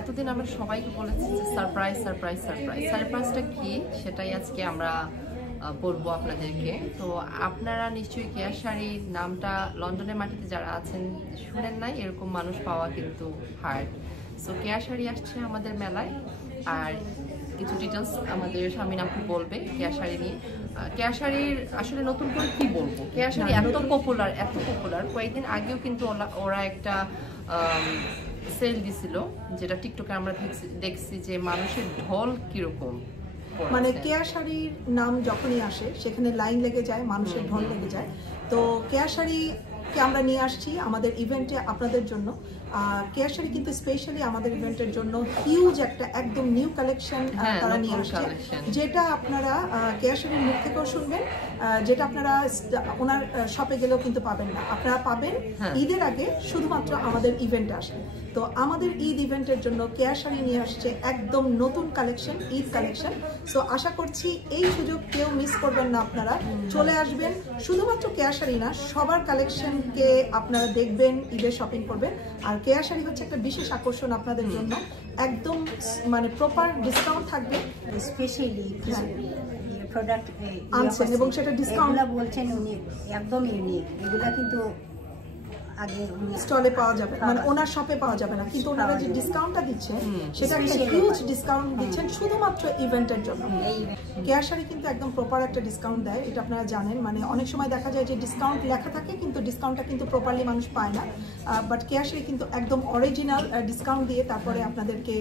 এতদিন আমরা সবাইকে বলেছি যে সারপ্রাইজ সারপ্রাইজ সারপ্রাইজ, সারপ্রাইজটা কি সেটাই আজকে আমরা বলবো আপনাদেরকে। তো আপনারা নিশ্চয়ই কেয়া শাড়ির নামটা লন্ডনের মাটিতে যারা আছেন শুনেন নাই, এরকম মানুষ পাওয়া কিন্তু হার্ড। সো কেয়া শাড়ি আসছে আমাদের মেলায়, আর কিছু ডিটেলস আমাদের শামিন আপু বলবে কেয়া শাড়ি নিয়ে। কেয়া শাড়ির আসলে নতুন করে কি বলবো, কেয়া শাড়ি এত পপুলার কয়েকদিন আগেও কিন্তু ওরা একটা সেল দিছিল, যেটা টিকটকে আমরা দেখছি যে মানুষের ঢল কিরকম। মানে কেয়া শাড়ির নাম যখনই আসে সেখানে লাইন লেগে যায়, মানুষের ঢল লেগে যায়। তো কেয়া শাড়িকে আমরা নিয়ে আসছি আমাদের ইভেন্টে আপনাদের জন্য। কেয়া শাড়ি কিন্তু স্পেশালি আমাদের ইভেন্টের জন্য হিউজ একটা একদম নিউ কালেকশন তারা নিয়ে আসছে, যেটা আপনারা কেয়া শাড়ির মুখ থেকেও শুনবেন, যেটা আপনারা ওনার শপে গেলেও কিন্তু পাবেন না। আপনারা পাবেন ঈদের আগে শুধুমাত্র আমাদের ইভেন্টে আসেন। তো আমাদের ঈদ ইভেন্টের জন্য কেয়া শাড়ি নিয়ে আসছে একদম নতুন কালেকশন, ঈদ কালেকশন। সো আশা করছি এই সুযোগ কেউ মিস করবেন না, আপনারা চলে আসবেন। শুধুমাত্র কেয়া শাড়ি না, সবার কালেকশনকে আপনারা দেখবেন, ঈদের শপিং করবেন। আর কেয়া শাড়ি হচ্ছে একটা বিশেষ আকর্ষণ আপনাদের জন্য, একদম মানে প্রপার ডিসকাউন্ট থাকবে। স্পেশালি প্রোডাক্ট আনছেন এবং সেটা ডিসকাউন্ট বলছেন উনি একদম ইউনিক, এগুলা কিন্তু আগে স্টলে পাওয়া যাবে, মানে ওনার শপে পাওয়া যাবে না, কিন্তু ওনারা যে ডিসকাউন্টটা দিচ্ছেন সেটা একটা হিউজ ডিসকাউন্ট দিচ্ছেন শুধুমাত্র ইভেন্টের জন্য। কেয়া শাড়ি কিন্তু একদম প্রপার একটা ডিসকাউন্ট দেয়, এটা আপনারা জানেন। মানে অনেক সময় দেখা যায় যে ডিসকাউন্ট লেখা থাকে কিন্তু ডিসকাউন্টটা কিন্তু প্রপারলি মানুষ পায় না, বাট কেয়া শাড়ি কিন্তু একদম অরিজিনাল ডিসকাউন্ট দিয়ে তারপরে আপনাদেরকে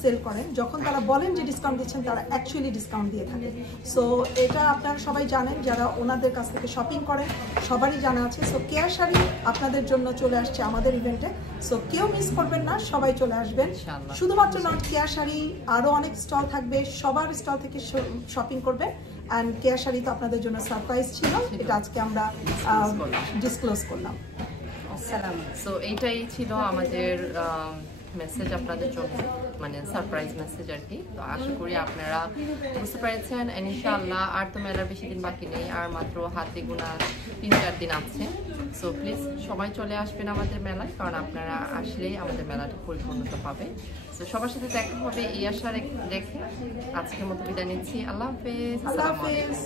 সেল করেন। যখন তারা বলেন যে ডিসকাউন্ট দিচ্ছেন, তারা অ্যাকচুয়ালি ডিসকাউন্ট দিয়ে থাকে। সো এটা আপনারা সবাই জানেন, যারা ওনাদের কাছ থেকে শপিং করেন সবারই জানা আছে। সো কেয়া শাড়ি আপনাদের জন্য চলে আসছে আমাদের ইভেন্টে, সো কেউ মিস করবেন না, সবাই চলে আসবেন। শুধুমাত্র নট কেয়া শাড়ি, আরো অনেক স্টল থাকবে, সবার স্টল থেকে শপিং করবে। অ্যান্ড কেয়া শাড়ি তো আপনাদের জন্য সারপ্রাইজ ছিল, এটা আজকে আমরা ডিসক্লোজ করলাম। সো এইটাই ছিল আমাদের মেসেজ আপনাদের জন্য, মানে সারপ্রাইজ মেসেজ আর কি। তো আশা করি আপনারা বুঝতে পেরেছেন। ইনশাআল্লাহ আর তো মেলার বেশি দিন বাকি নেই, আর মাত্র হাতে গোনা 3-4 দিন আছে। সো প্লিজ সবাই চলে আসবেন আমাদের মেলায়, কারণ আপনারা আসলেই আমাদের মেলাটা পরিপূর্ণতা পাবে। সো সবার সাথে দেখা হবে এই আশা রেখে আজকের মতো বিদায় নিচ্ছি। আল্লাহ হাফেজ।